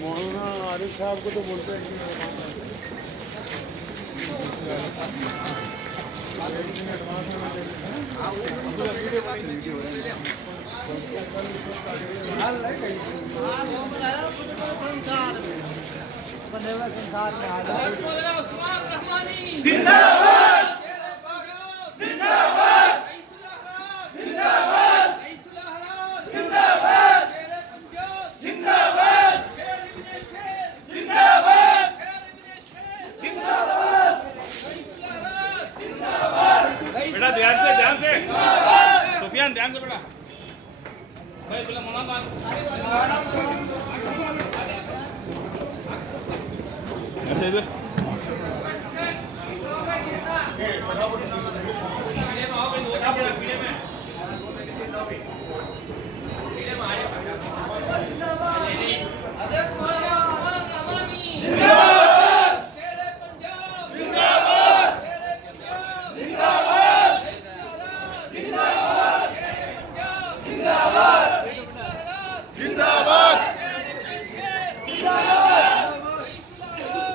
मौलाना आरिफ साहब को तो बोलते हैं बेटा ध्यान से सुफियान ध्यान से बेटा भाई बोला मौलाना ऐसे इधर